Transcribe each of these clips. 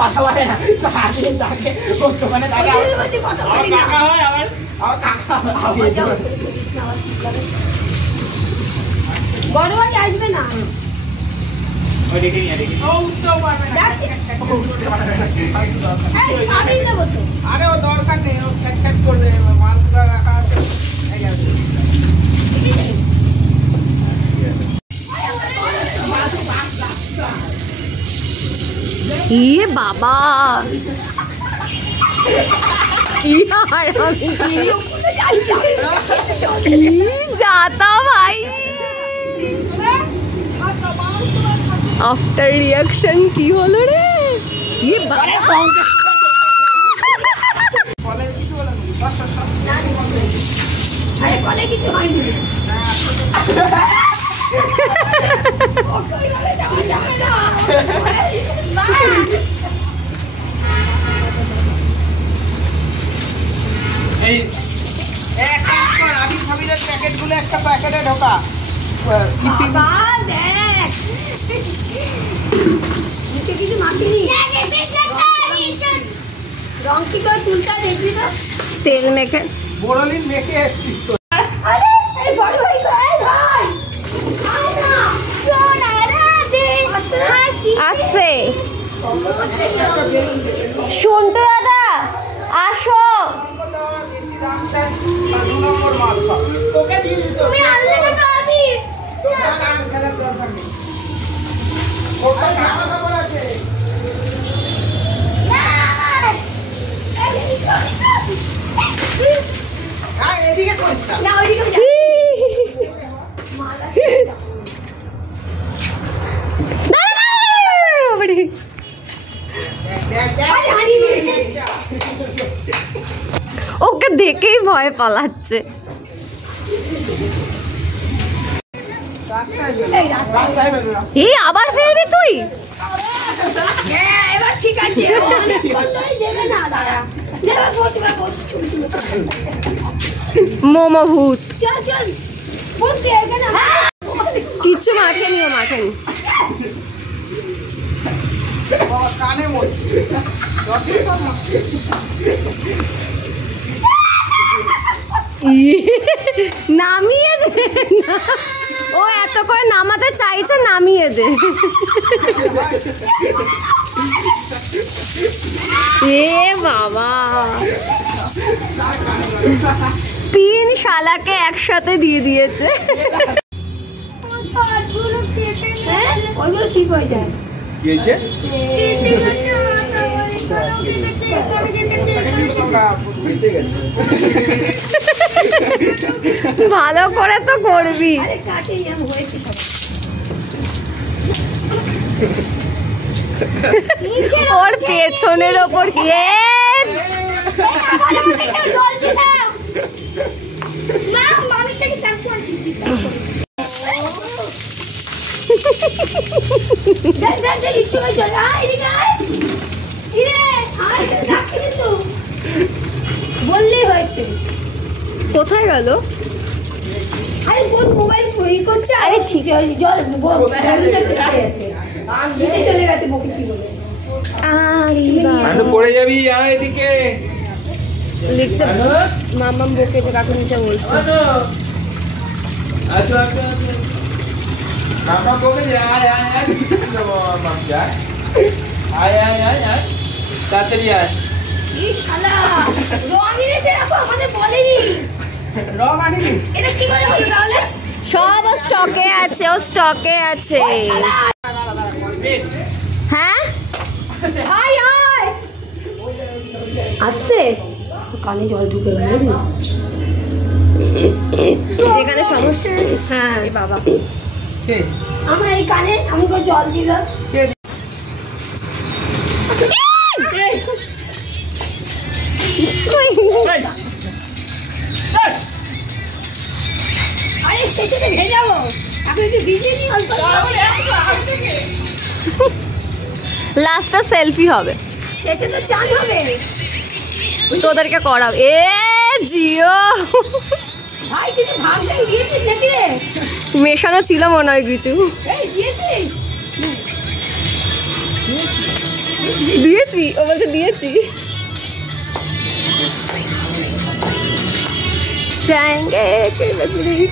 কথা বলে না তো হাসিয়ে থাকে বর্তমানে থাকে কাকা হয় আমার কাকা বড় ভাই আসবে না ওই দেখে নিয়ে দেখি ও তো পারবে না আমি দেব তো আরে ও দরকার নেই ও ফ্যাট ফ্যাট করবে মালগুলো রাখা আছে এই আছে ये बाबा जाता भाई आफ्टर रिएक्शन की হলো রে ये আরে বলে কিছু হয়নি এই এক কাজ কর আবি খাবিরের প্যাকেটগুলো একটা প্যাকেটে ঢোকা বাবা দেখ নিচে কিছু মাখিনি রং কি করে চুলটা দেখবি তো তেল মেখে বোরলিন মেখে এসছিস তো আরে এই বড় ভাই ভাই আয় না শোন আরে দে হাসি আসছে শুনতো দাদা আসো বেশি দাম চাই 2 নম্বর মাল সব তোকে দিয়ে দিতে তুমি আনলে না কাবি না না খেলার দরকার নেই ওটা জামা কাপড় আছে হ্যাঁ এদিকে করিস না না ওইদিকে দেখ দেখ ওকে দেখেই ভয় পালাচ্ছে রাস্তায় বেরো এই আবার ফেলবি তুই এবার ঠিক আছে দেবে না দাঁড়া দেবে বসবে বস মোমো ভূত চল চল বসে এখানে কিচ্ছু মাখেনি ও মাখেনি কানে মোট নামিয়ে দে না। ও এত করে নামাতে চাইছে নামিয়ে দে এ বাবা 3 শালাকে একসাথে দিয়ে দিয়েছে ওইগুলো ঠিক হয়ে যায় কি হয়েছে ভালো করে তো করবি আরে কাটে এম হয়েছে ওর পেছনের ওপর জ্বলছে না মা মামিটাকে সাফ করছি দেখ দেখ দেখ ইচ্ছে করে চল আয় এদিকে আয় ইরে আয় রাখিনি তো বললেই হয়েছে কোথায় গেল আরে কোন মোবাইল চুরি করছে আরে ঠিক আছে জল ব্যাগটা ফেলে আছে নিচে চলে গেছে বকেছি বলে আমি পড়ে যাবি আয় এদিকে লিখছে মামাম বকেছে কাকু নিচে বলছে আচ্ছা আচ্ছা মামা বকে যা আয় আয় আয় মামা যা আয় আয় আয় আয় তাড়াতাড়ি আয় এই শালা রং এনেছে রাখো আমাদের বলেনি রং আনিনি এটা কি করে হলো তাহলে সব স্টকে আছে ও স্টকে আছে হ্যাঁ আয় আয় আসছে কানে জল ঢুকে গেল যেখানে সমস্যা হ্যাঁ বাবা কে আমার এই কানে আমাকে জল দিল কে আরে শেষে তো ভেজাবো এখন একটু ভিজিয়ে নি অল্প লাস্টটা সেলফি হবে শেষে তো চান হবে তোদেরকে করাব এ জিও ভাই কিছু ভাবটাই দিয়েছিস নাকি রে মেশানো ছিল মনে হয় কিছু এই দিয়েছিস দিয়েছি, ও বলছে দিয়েছি। जाएंगे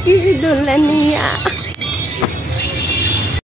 कि दुल्हनिया